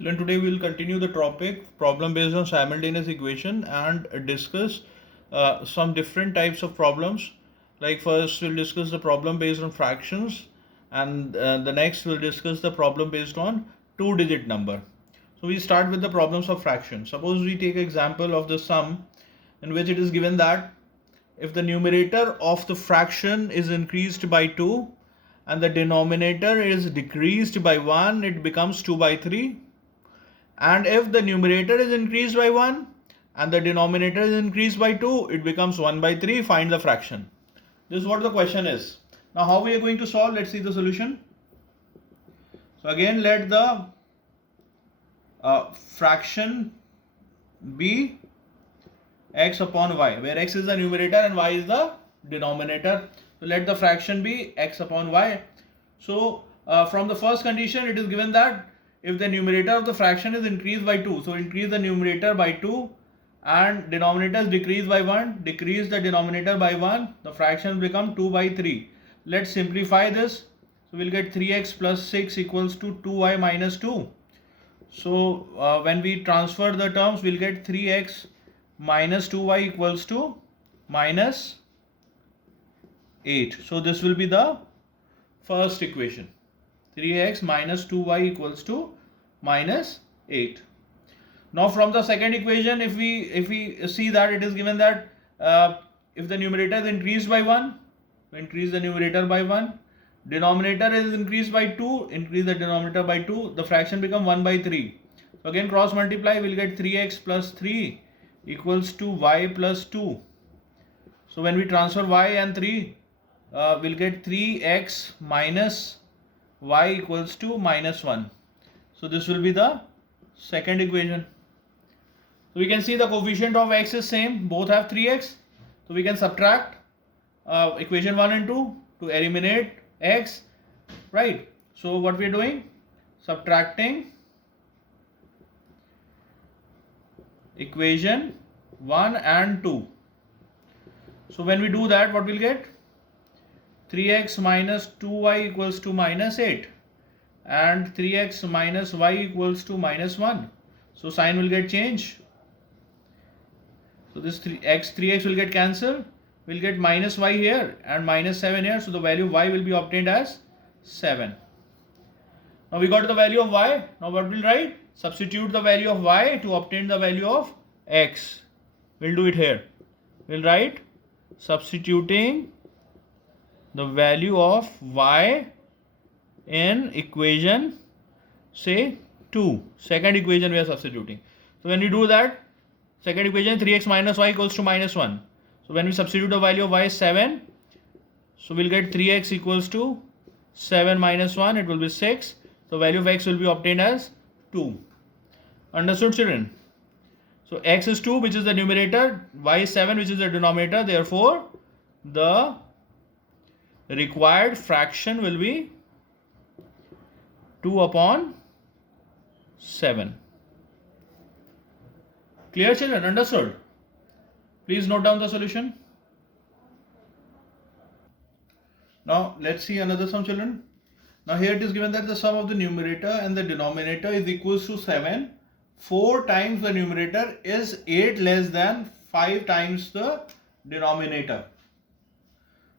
Children, today we will continue the topic problem based on simultaneous equation and discuss some different types of problems. Like first we'll discuss the problem based on fractions, and the next we'll discuss the problem based on two-digit number. So we start with the problems of fraction. Suppose we take example of the sum in which it is given that if the numerator of the fraction is increased by 2 and the denominator is decreased by 1, it becomes 2 by 3. And if the numerator is increased by 1 and the denominator is increased by 2, it becomes 1 by 3. Find the fraction. This is what the question is. Now how we are going to solve? Let's see the solution. So again, let the fraction be x upon y, where x is the numerator and y is the denominator. So let the fraction be x upon y. So from the first condition, it is given that if the numerator of the fraction is increased by 2, so increase the numerator by 2 and denominator is decreased by 1, decrease the denominator by 1, the fraction will become 2 by 3. Let's simplify this. So we'll get 3x plus 6 equals to 2y minus 2. So when we transfer the terms, we'll get 3x minus 2y equals to minus 8. So this will be the first equation. 3x minus 2y equals to minus 8. Now from the second equation, if we see that it is given that if the numerator is increased by 1, increase the numerator by 1, denominator is increased by 2, increase the denominator by 2, the fraction become 1 by 3. So again cross multiply, we'll get 3x plus 3 equals to y plus 2. So when we transfer y and 3, we'll get 3x minus y equals to minus 1. So this will be the second equation. So we can see the coefficient of x is same, both have 3x. So we can subtract equation 1 and 2 to eliminate x, right? So what we are doing? Subtracting equation 1 and 2. So when we do that, what we'll get? 3x minus 2y equals to minus 8 and 3x minus y equals to minus 1. So sign will get changed. So this 3x will get cancelled. We'll get minus y here and minus 7 here. So the value of y will be obtained as 7. Now we got the value of y. Now what we'll write? Substitute the value of y to obtain the value of x. We'll do it here. We'll write substituting the value of y in equation say 2. Second equation we are substituting. So when we do that, second equation 3x minus y equals to minus 1. So when we substitute the value of y is 7. So we'll get 3x equals to 7 minus 1. It will be 6. So value of x will be obtained as 2. Understood, children? So x is 2, which is the numerator. Y is 7, which is the denominator. Therefore, the required fraction will be 2 upon 7. Clear, children? Understood? Please note down the solution. Now let's see another sum, children. Now here it is given that the sum of the numerator and the denominator is equals to 7. 4 times the numerator is 8 less than 5 times the denominator.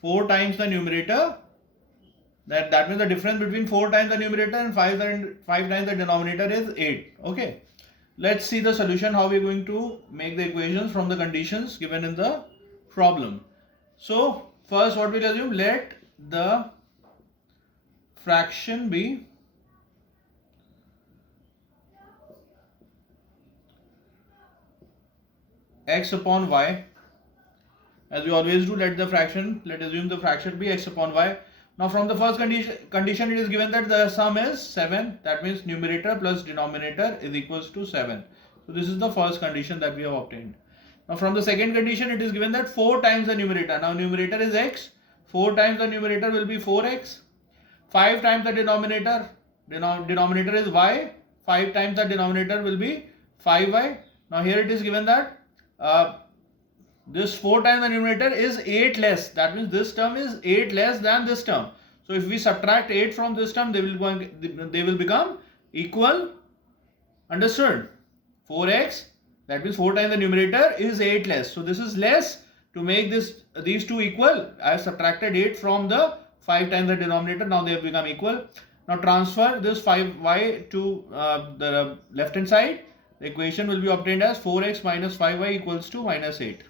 4 times the numerator, that means the difference between 4 times the numerator and 5 times the denominator is 8. Okay. Let's see the solution, how we are going to make the equations from the conditions given in the problem. So first what we'll assume, let the fraction be x upon y. As we always do, let assume the fraction be x upon y. Now from the first condition it is given that the sum is 7. That means numerator plus denominator is equals to 7. So this is the first condition that we have obtained. Now from the second condition it is given that 4 times the numerator. Now numerator is x. 4 times the numerator will be 4x. 5 times the denominator. Denominator is y. 5 times the denominator will be 5y. Now here it is given that this 4 times the numerator is 8 less. That means this term is 8 less than this term. So if we subtract 8 from this term, they will become equal Understood? 4x, that means 4 times the numerator is 8 less. So this is less. To make these two equal, I have subtracted 8 from the 5 times the denominator. Now they have become equal. Now transfer this 5y to the left hand side. The equation will be obtained as 4x minus 5y equals to minus 8.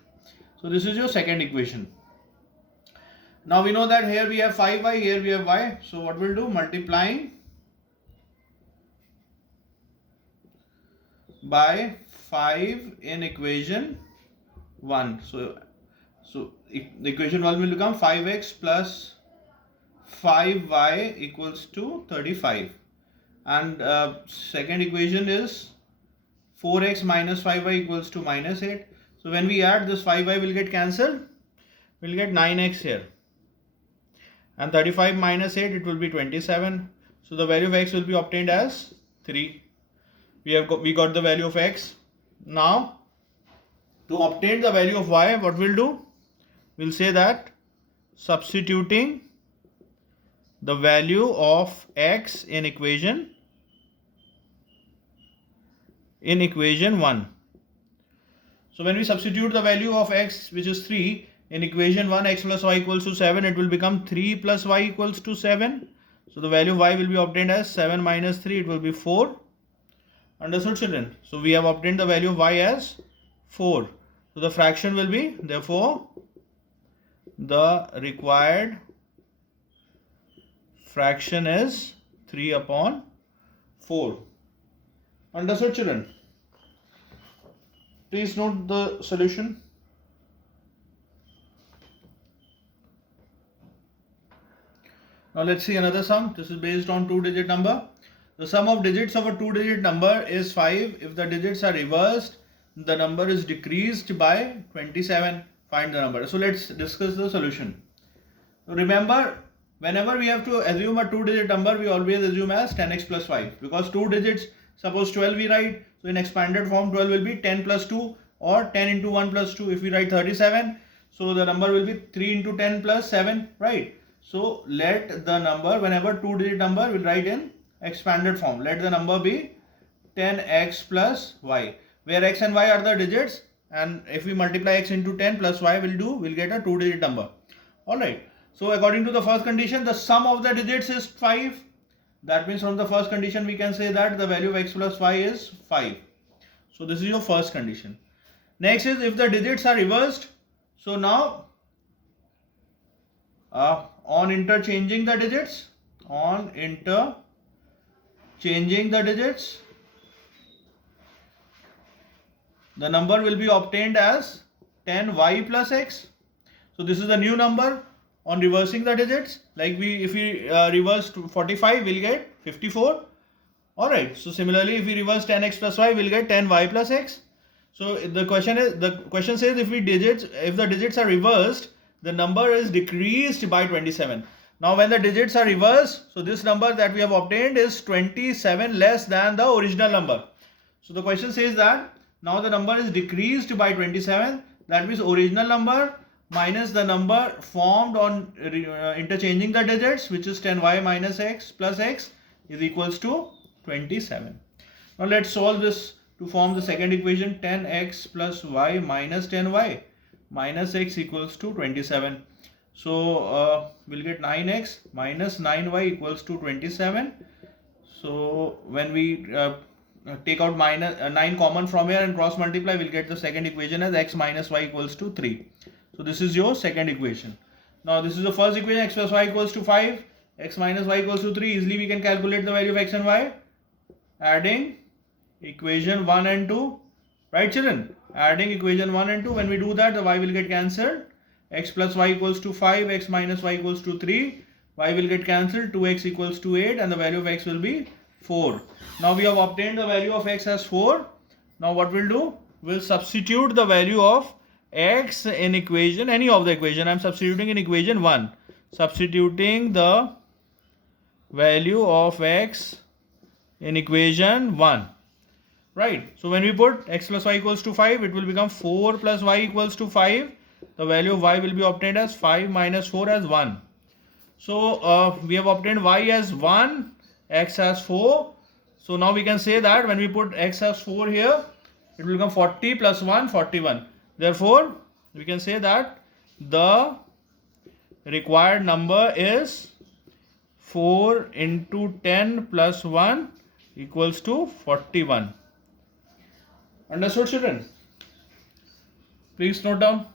So this is your second equation. Now we know that here we have 5y, here we have y. So what we'll do? Multiplying by 5 in equation 1. So the equation 1 will become 5x plus 5y equals to 35. And second equation is 4x minus 5y equals to minus 8. So when we add, this 5y will get cancelled. We'll get 9x here. And 35 minus 8, it will be 27. So the value of x will be obtained as 3. We got the value of x. Now, to obtain the value of y, what we'll do? We'll say that substituting the value of x in equation 1. So when we substitute the value of x, which is 3, in equation 1, x plus y equals to 7, it will become 3 plus y equals to 7. So the value of y will be obtained as 7 minus 3, it will be 4. Understood, children? So we have obtained the value of y as 4. So the fraction will be, therefore, the required fraction is 3 upon 4. Understood, children? Please note the solution. Now let's see another sum. This is based on 2-digit number. The sum of digits of a 2-digit number is 5. If the digits are reversed, the number is decreased by 27. Find the number. So let's discuss the solution. Remember, whenever we have to assume a 2-digit number, we always assume as 10x plus 5. Because 2 digits, suppose 12 we write. So in expanded form, 12 will be 10 plus 2 or 10 into 1 plus 2. If we write 37, so the number will be 3 into 10 plus 7, right? So let the number, whenever 2-digit number, we'll write in expanded form. Let the number be 10x plus y, where x and y are the digits, and if we multiply x into 10 plus y we'll get a 2-digit number. Alright. So according to the first condition, the sum of the digits is 5. That means from the first condition we can say that the value of x plus y is 5. So this is your first condition. Next is if the digits are reversed. So now on interchanging the digits, the number will be obtained as 10y plus x. So this is the new number on reversing the digits. Like if we reverse to 45, we'll get 54. Alright. So similarly, if we reverse 10x plus y, we'll get 10y plus x. So the question says if the digits are reversed, the number is decreased by 27. Now when the digits are reversed, so this number that we have obtained is 27 less than the original number. So the question says that now the number is decreased by 27. That means original number minus the number formed on interchanging the digits, which is 10y minus x plus x, is equals to 27. Now let's solve this to form the second equation. 10x plus y minus 10y minus x equals to 27. So we'll get 9x minus 9y equals to 27. So when we take out 9 common from here and cross multiply, we'll get the second equation as x minus y equals to 3. So this is your second equation. Now this is the first equation, x plus y equals to 5, x minus y equals to 3. Easily we can calculate the value of x and y adding equation 1 and 2. Right, children? Adding equation 1 and 2. When we do that, the y will get cancelled. X plus y equals to 5, x minus y equals to 3. Y will get cancelled. 2x equals to 8 and the value of x will be 4. Now we have obtained the value of x as 4. Now what we'll do? We'll substitute the value of x in equation, any of the equation. I'm substituting in equation 1. Substituting the value of x in equation 1. Right. So when we put x plus y equals to 5, it will become 4 plus y equals to 5. The value of y will be obtained as 5 minus 4 as 1. So we have obtained y as 1, x as 4. So now we can say that when we put x as 4 here, it will become 40 plus 1, 41. Therefore, we can say that the required number is 4 into 10 plus 1 equals to 41. Understood, children? Please note down.